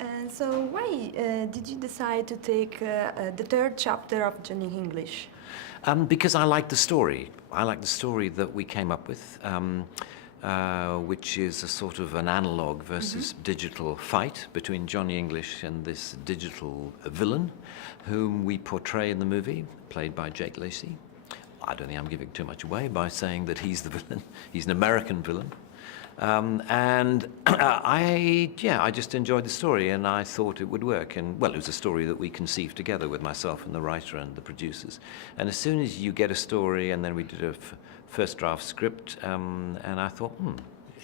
And so why did you decide to take the third chapter of Johnny English? Because I like the story. I like the story that we came up with, which is a sort of an analog versus digital fight between Johnny English and this digital villain, whom we portray in the movie, played by Jake Lacey. I don't think I'm giving too much away by saying that he's the villain. He's an American villain. I just enjoyed the story, and I thought it would work. And well, it was a story that we conceived together with myself and the writer and the producers. And as soon as you get a story, and then we did a first draft script, and I thought,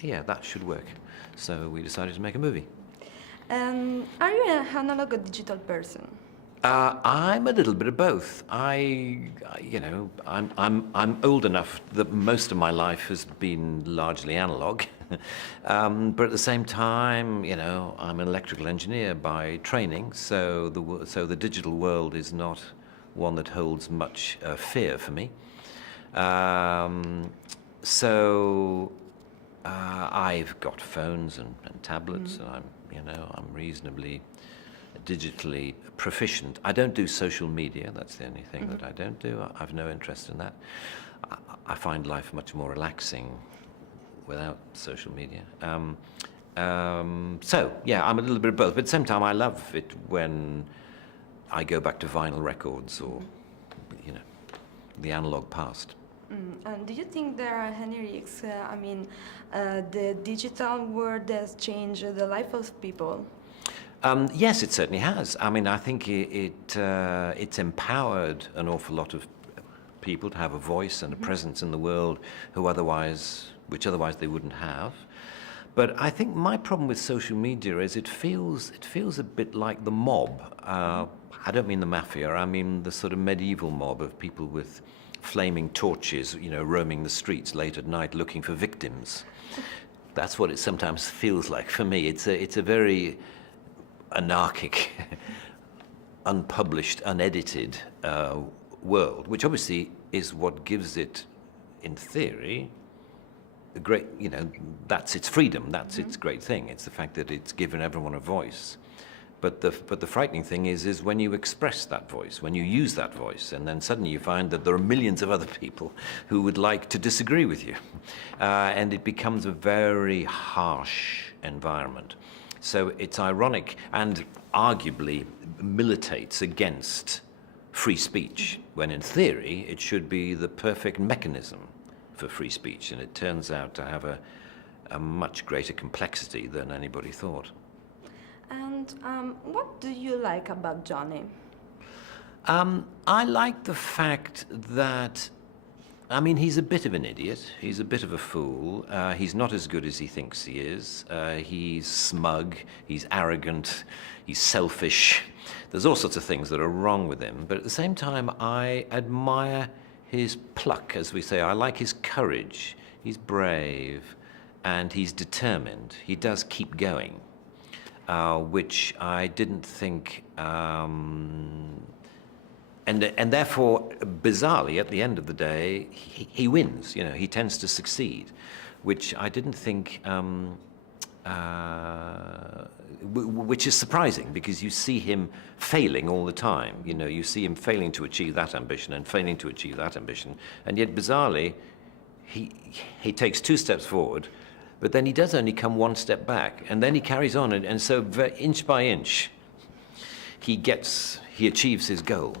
yeah, that should work. So we decided to make a movie. Are you an analog or digital person? I'm a little bit of both. I'm old enough that most of my life has been largely analog, but at the same time, I'm an electrical engineer by training, so the digital world is not one that holds much fear for me. I've got phones and tablets, and I'm reasonably digitally proficient. I don't do social media. That's the only thing that I don't do. I've no interest in that. I find life much more relaxing without social media. Yeah, I'm a little bit of both. But at the same time, I love it when I go back to vinyl records or, the analog past. And do you think there are any risks? The digital world has changed the life of people. Yes, it certainly has. I think it's empowered an awful lot of people to have a voice and a presence in the world which otherwise they wouldn't have. But I think my problem with social media is it feels a bit like the mob. I don't mean the mafia. I mean the sort of medieval mob of people with flaming torches, roaming the streets late at night looking for victims. That's what it sometimes feels like for me. It's a very anarchic, unpublished, unedited world, which obviously is what gives it, in theory, a great, that's its freedom, that's its great thing. It's the fact that it's given everyone a voice. But the frightening thing is when you express that voice, when you use that voice, and then suddenly you find that there are millions of other people who would like to disagree with you. And it becomes a very harsh environment. So it's ironic and arguably militates against free speech, when in theory it should be the perfect mechanism for free speech, and it turns out to have a much greater complexity than anybody thought. And what do you like about Johnny? I like the fact that, he's a bit of an idiot. He's a bit of a fool. He's not as good as he thinks he is. He's smug. He's arrogant. He's selfish. There's all sorts of things that are wrong with him. But at the same time, I admire his pluck, as we say. I like his courage. He's brave, and he's determined. He does keep going, which I didn't think. And therefore, bizarrely, at the end of the day, he wins. He tends to succeed, which I didn't think, which is surprising, because you see him failing all the time. You see him failing to achieve that ambition and failing to achieve that ambition, and yet bizarrely, he takes 2 steps forward, but then he does only come 1 step back, and then he carries on, and so inch by inch, he achieves his goal.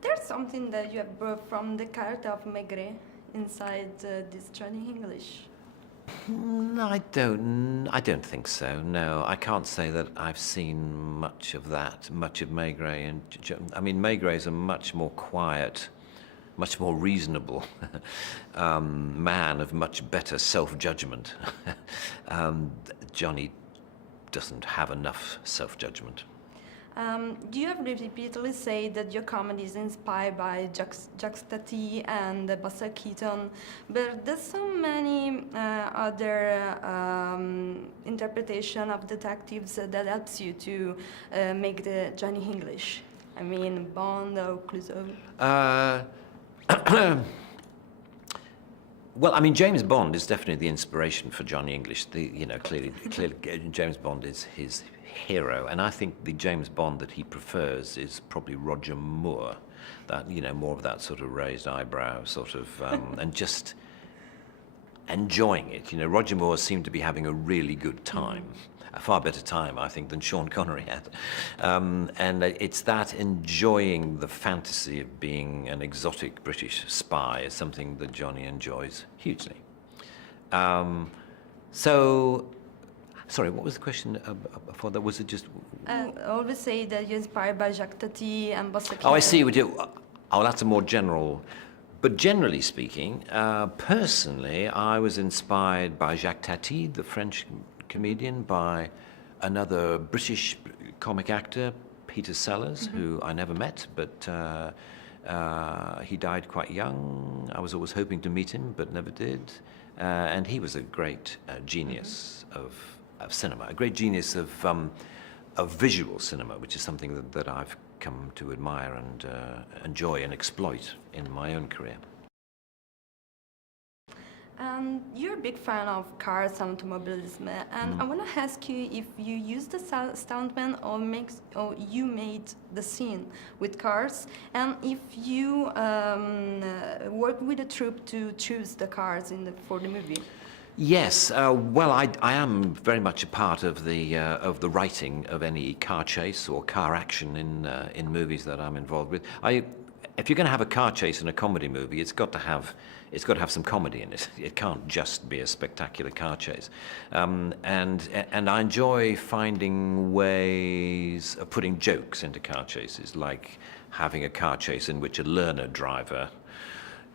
There's something that you have brought from the character of Maigret inside this Johnny English. No, I don't think so. No, I can't say that I've seen much of that, much of Maigret. Maigret is a much more quiet, much more reasonable man of much better self-judgment. Johnny doesn't have enough self-judgment. You have repeatedly said that your comedy is inspired by Jacques Tati and Buster Keaton, but there's so many other interpretation of detectives that helps you to make the Johnny English. Bond or Clouseau. Well, I mean, James Bond is definitely the inspiration for Johnny English. Clearly, James Bond is his hero, and I think the James Bond that he prefers is probably Roger Moore. That, more of that sort of raised eyebrow, sort of, and just enjoying it. Roger Moore seemed to be having a really good time. A far better time, I think, than Sean Connery had. And it's that enjoying the fantasy of being an exotic British spy is something that Johnny enjoys hugely. Sorry, what was the question before that? Was it just... I always say that you're inspired by Jacques Tati and Buster Keaton. Oh, I see. We do. Oh, that's a more general... But generally speaking, personally, I was inspired by Jacques Tati, the French comedian, by another British comic actor, Peter Sellers, who I never met, but he died quite young. I was always hoping to meet him, but never did. And he was a great genius of cinema, a great genius of visual cinema, which is something that I've come to admire and enjoy and exploit in my own career. You're a big fan of cars and automobilism, and I want to ask you if you used the stuntman or you made the scene with cars, and if you worked with a troupe to choose the cars for the movie. Yes, well, I am very much a part of the writing of any car chase or car action in movies that I'm involved with. If you're going to have a car chase in a comedy movie, it's got to have some comedy in it. It can't just be a spectacular car chase. And I enjoy finding ways of putting jokes into car chases, like having a car chase in which a learner driver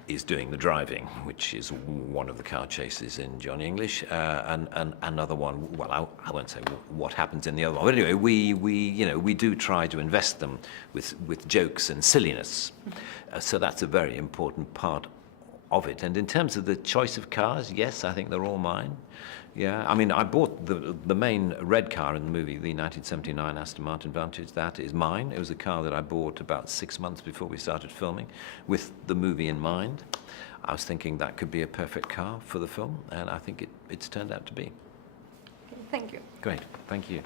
is doing the driving, which is one of the car chases in Johnny English, and another one. Well, I won't say what happens in the other one, but anyway, we do try to invest them with jokes and silliness. So that's a very important part of it. And in terms of the choice of cars, yes, I think they're all mine. Yeah, I mean, I bought the main red car in the movie, the 1979 Aston Martin Vantage. That is mine. It was a car that I bought about 6 months before we started filming, with the movie in mind. I was thinking that could be a perfect car for the film, and I think it's turned out to be. Okay, thank you. Great, thank you.